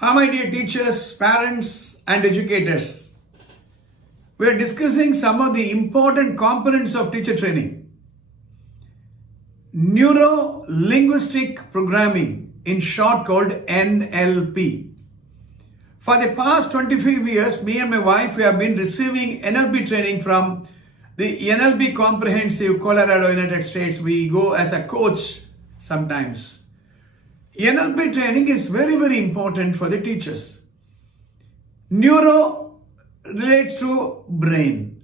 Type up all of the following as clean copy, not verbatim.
Hi, my dear teachers, parents, and educators. We are discussing some of the important components of teacher training. Neuro-Linguistic Programming, in short called NLP. For the past 25 years, me and my wife, we have been receiving NLP training from the NLP Comprehensive, Colorado, United States. We go as a coach sometimes. NLP training is very, very important for the teachers. Neuro relates to brain.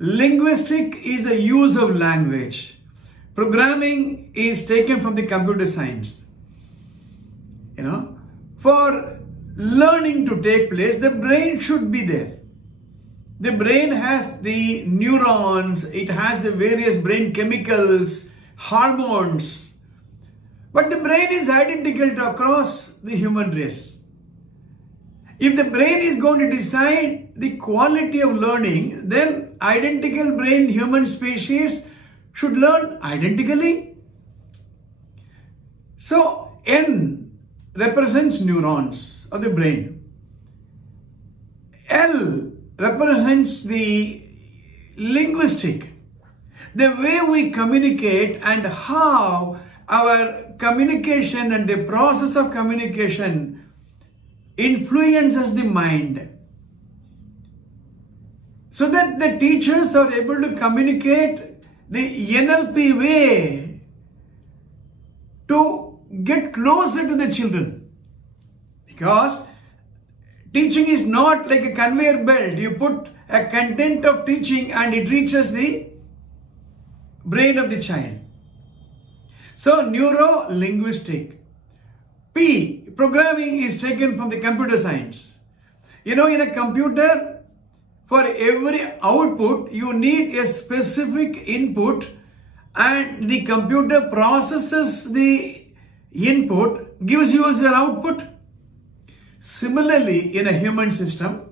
Linguistic is the use of language. Programming is taken from the computer science. For learning to take place, the brain should be there. The brain has the neurons, it has the various brain chemicals, hormones. But the brain is identical to across the human race. If the brain is going to decide the quality of learning, then identical brain human species should learn identically. So N represents neurons of the brain. L represents the linguistic, the way we communicate and how our communication and the process of communication influences the mind, so that the teachers are able to communicate the NLP way to get closer to the children. Because teaching is not like a conveyor belt. You put a content of teaching and it reaches the brain of the child. So neuro-linguistic. P, programming is taken from the computer science. In a computer, for every output, you need a specific input, and the computer processes the input, gives you as an output. Similarly, in a human system,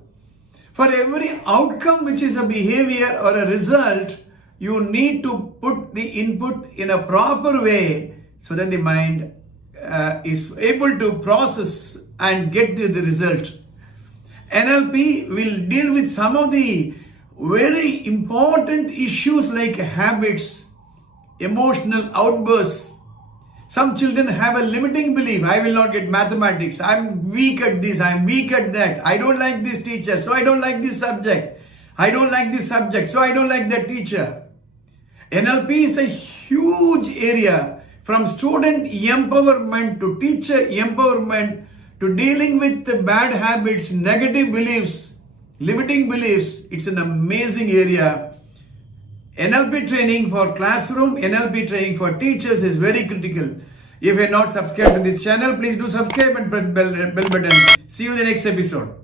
for every outcome which is a behavior or a result, you need to put the input in a proper way so that the mind is able to process and get to the result. NLP will deal with some of the very important issues like habits, emotional outbursts. Some children have a limiting belief. I will not get mathematics. I'm weak at this. I'm weak at that. I don't like this teacher, so I don't like this subject. I don't like this subject, so I don't like that teacher. NLP is a huge area, from student empowerment to teacher empowerment to dealing with the bad habits, negative beliefs, limiting beliefs. It's an amazing area. NLP training for classroom, NLP training for teachers is very critical. If you are not subscribed to this channel, please do subscribe and press bell button. See you in the next episode.